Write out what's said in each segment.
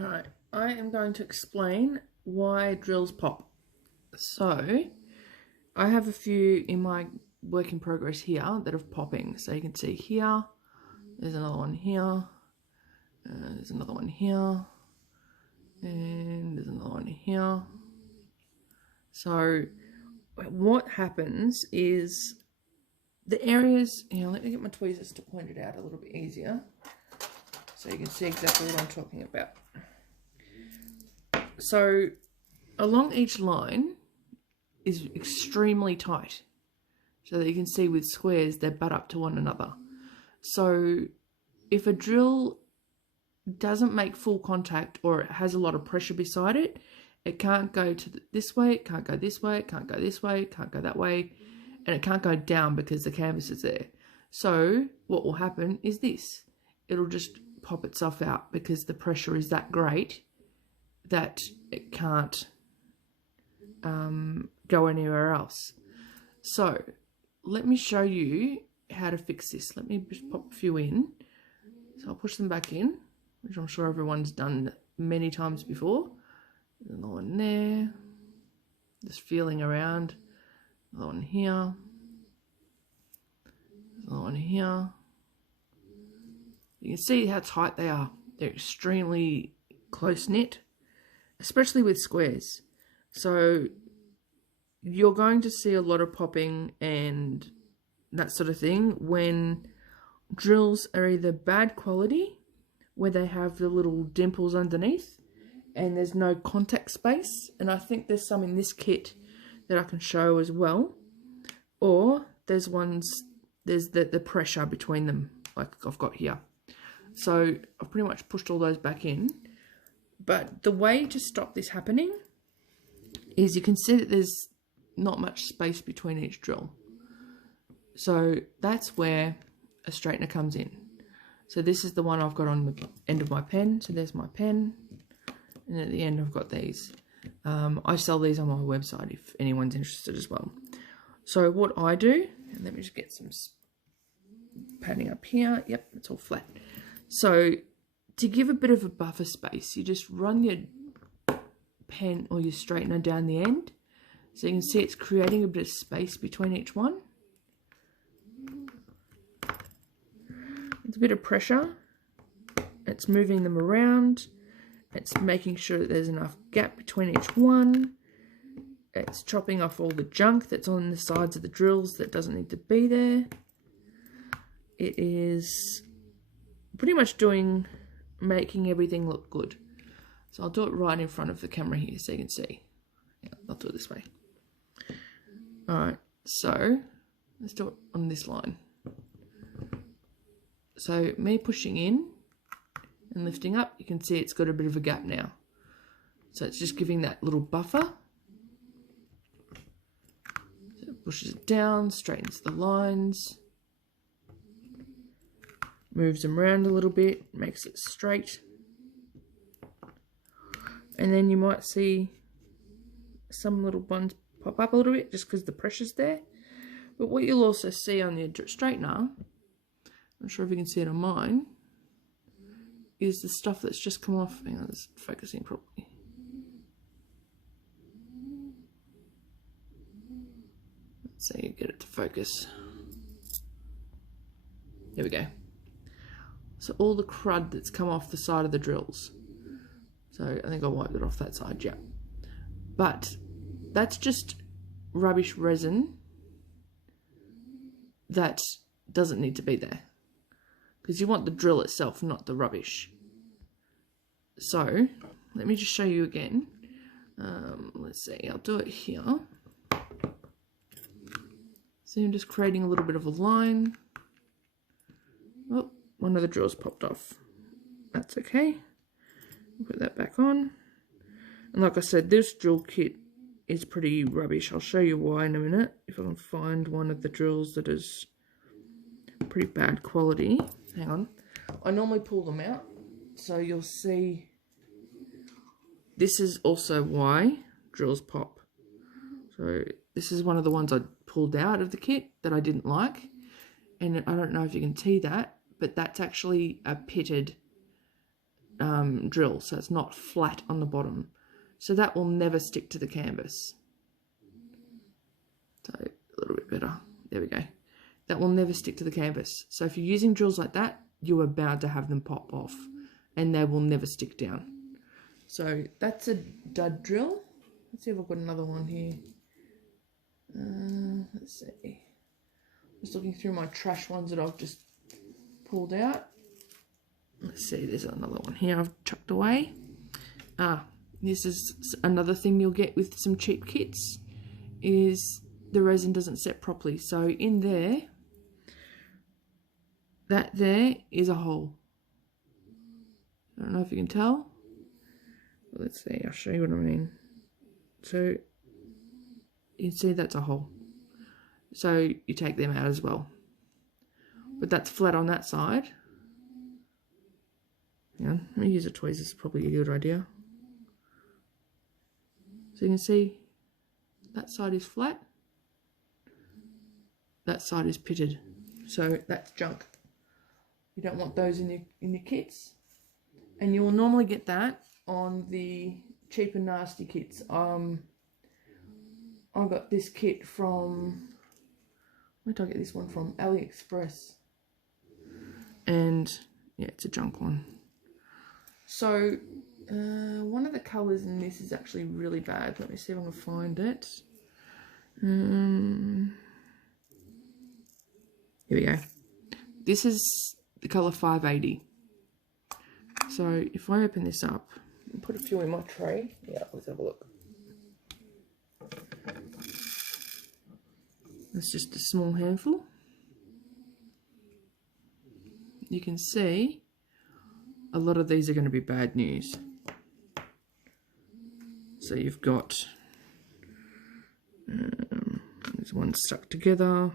Alright, I am going to explain why drills pop. So, I have a few in my work in progress here that are popping. So you can see here, there's another one here, there's another one here, and there's another one here. So, what happens is the areas, let me get my tweezers to point it out a little bit easier so you can see exactly what I'm talking about. So along each line is extremely tight, so that you can see with squares they butt up to one another. So if a drill doesn't make full contact or it has a lot of pressure beside it, it can't go to this way, it can't go this way, it can't go this way, it can't go that way, and it can't go down because the canvas is there. So what will happen is this. It'll just pop itself out because the pressure is that great that it can't go anywhere else. So let me show you how to fix this. Let me just pop a few in. So I'll push them back in, which I'm sure everyone's done many times before. There's another one there, just feeling around. Another one here, another one here. You can see how tight they are. They're extremely close-knit, especially with squares. So you're going to see a lot of popping and that sort of thing when drills are either bad quality, where they have the little dimples underneath and there's no contact space, and I think there's some in this kit that I can show as well, or there's the pressure between them like I've got here. So I've pretty much pushed all those back in. But the way to stop this happening is you can see that there's not much space between each drill. So that's where a straightener comes in. So this is the one I've got on the end of my pen. So there's my pen. And at the end I've got these. I sell these on my website if anyone's interested as well. So what I do, and let me just get some padding up here. Yep, it's all flat. So to give a bit of a buffer space, you just run your pen or your straightener down the end. So you can see it's creating a bit of space between each one. It's a bit of pressure. It's moving them around. It's making sure that there's enough gap between each one. It's chopping off all the junk that's on the sides of the drills that doesn't need to be there. It is pretty much making everything look good. So I'll do it right in front of the camera here so you can see. Yeah, I'll do it this way. Alright, so let's do it on this line. So me pushing in and lifting up, you can see it's got a bit of a gap now. So it's just giving that little buffer. So it pushes it down, straightens the lines, moves them around a little bit, makes it straight. And then you might see some little ones pop up a little bit just because the pressure's there. But what you'll also see on the straightener, I'm not sure if you can see it on mine, is the stuff that's just come off. Hang on, it's focusing properly. Let's see, get it to focus. There we go. So all the crud that's come off the side of the drills. So I think I wiped it off that side, yeah. But that's just rubbish resin that doesn't need to be there. Because you want the drill itself, not the rubbish. So let me just show you again. Let's see, I'll do it here. So I'm just creating a little bit of a line. Oh, one of the drills popped off. That's okay. Put that back on. And like I said, this drill kit is pretty rubbish. I'll show you why in a minute. If I can find one of the drills that is pretty bad quality. Hang on. I normally pull them out. So you'll see this is also why drills pop. So this is one of the ones I pulled out of the kit that I didn't like. And I don't know if you can see that, but that's actually a pitted drill, so it's not flat on the bottom. So that will never stick to the canvas. So a little bit better. There we go. That will never stick to the canvas. So if you're using drills like that, you're about to have them pop off and they will never stick down. So that's a dud drill. Let's see if I've got another one here. Let's see. Just looking through my trash ones that I've just pulled out. Let's see, there's another one here I've chucked away. This is another thing you'll get with some cheap kits, is the resin doesn't set properly. So in there, that there is a hole. I don't know if you can tell. Let's see, I'll show you what I mean. So you can see that's a hole. So you take them out as well. But that's flat on that side. Yeah, let me use a tweezer, it's probably a good idea. So you can see that side is flat. That side is pitted. So that's junk. You don't want those in your kits. And you will normally get that on the cheap and nasty kits. I got this kit from, where did I get this one from? AliExpress. And yeah, it's a junk one. So one of the colours in this is actually really bad. Let me see if I can find it. Here we go. This is the colour 580. So if I open this up and put a few in my tray, yeah, let's have a look. That's just a small handful. You can see a lot of these are going to be bad news. So you've got there's one stuck together.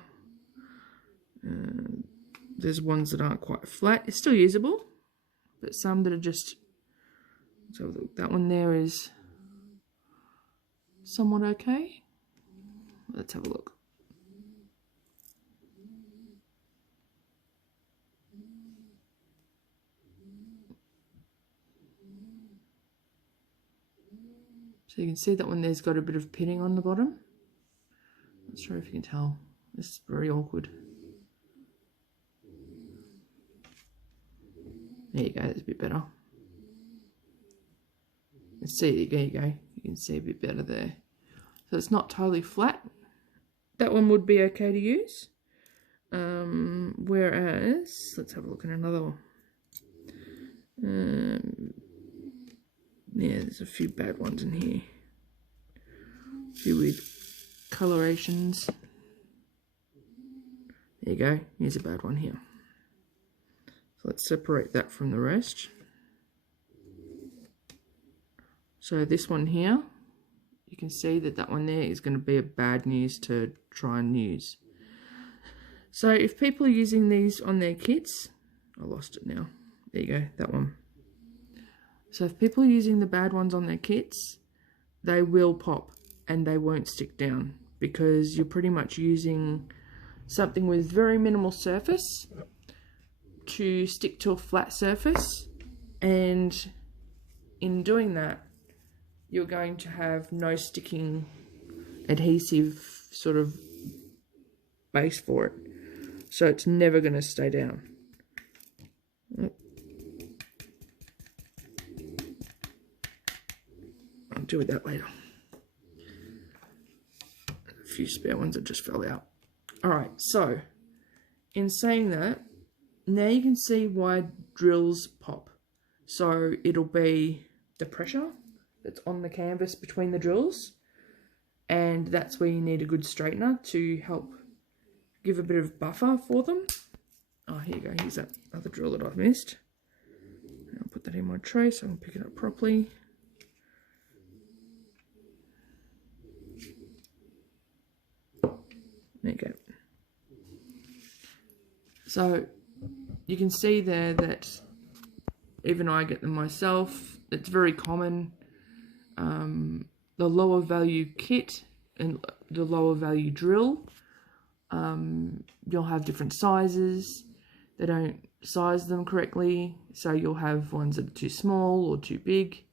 There's ones that aren't quite flat. It's still usable, but some that are just, so that one there is somewhat okay. Let's have a look. So you can see that one there's got a bit of pitting on the bottom. Not sure if you can tell. This is very awkward. There you go, that's a bit better. Let's see, there you go. You can see a bit better there. So it's not totally flat. That one would be okay to use. Whereas, let's have a look at another one. Yeah, there's a few bad ones in here. A few weird colorations. There you go. Here's a bad one here. So let's separate that from the rest. So this one here, you can see that that one there is going to be a bad news to try and use. So if people are using these on their kits, I lost it now. There you go, that one. So if people are using the bad ones on their kits, they will pop and they won't stick down because you're pretty much using something with very minimal surface to stick to a flat surface, and in doing that you're going to have no sticking adhesive sort of base for it, so it's never going to stay down. I'll deal with that later. A few spare ones that just fell out. Alright, so in saying that, now you can see why drills pop. So it'll be the pressure that's on the canvas between the drills, and that's where you need a good straightener to help give a bit of buffer for them. Oh, here you go. Here's that other drill that I've missed. I'll put that in my tray so I can pick it up properly. There you go. So you can see there that even I get them myself. It's very common. The lower value kit and the lower value drill, you'll have different sizes. They don't size them correctly. So you'll have ones that are too small or too big.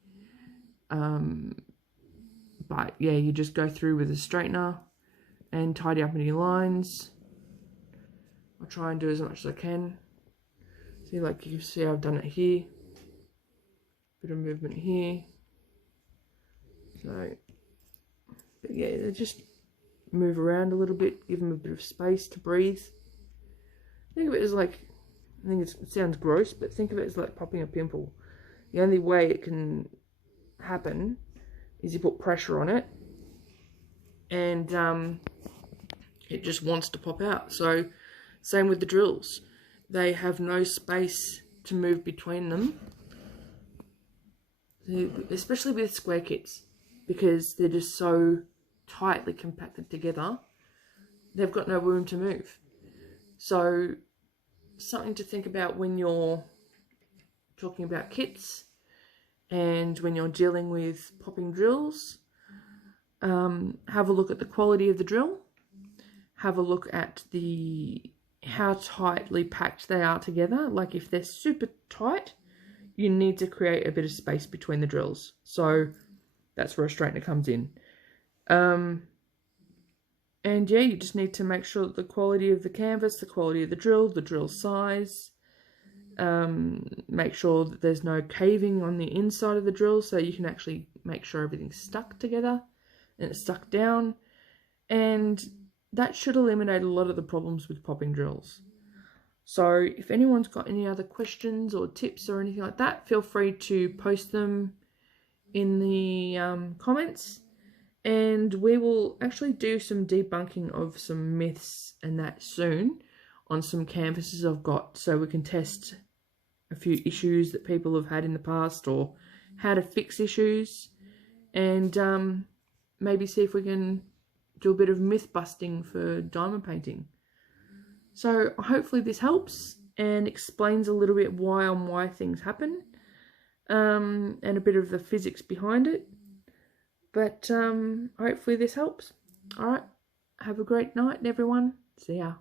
But yeah, you just go through with a straightener and tidy up any lines. I'll try and do as much as I can. See, like you see, I've done it here. Bit of movement here. So, but yeah, they just move around a little bit, give them a bit of space to breathe. Think of it as like, I think it sounds gross, but think of it as like popping a pimple. The only way it can happen is you put pressure on it, and it just wants to pop out. So, same with the drills. They have no space to move between them, especially with square kits, because they're just so tightly compacted together. They've got no room to move. So, something to think about when you're talking about kits and when you're dealing with popping drills. Have a look at the quality of the drill. Have a look at how tightly packed they are together. Like if they're super tight, you need to create a bit of space between the drills. So that's where a straightener comes in. And yeah, you just need to make sure that the quality of the canvas, the quality of the drill size, make sure that there's no caving on the inside of the drill, so you can actually make sure everything's stuck together and it's stuck down. And that should eliminate a lot of the problems with popping drills. So if anyone's got any other questions or tips or anything like that, feel free to post them in the comments, and we will actually do some debunking of some myths and that soon on some canvases I've got, so we can test a few issues that people have had in the past or how to fix issues, and maybe see if we can do a bit of myth busting for diamond painting. So hopefully this helps and explains a little bit why things happen, and a bit of the physics behind it. But hopefully this helps. Alright, have a great night everyone. See ya.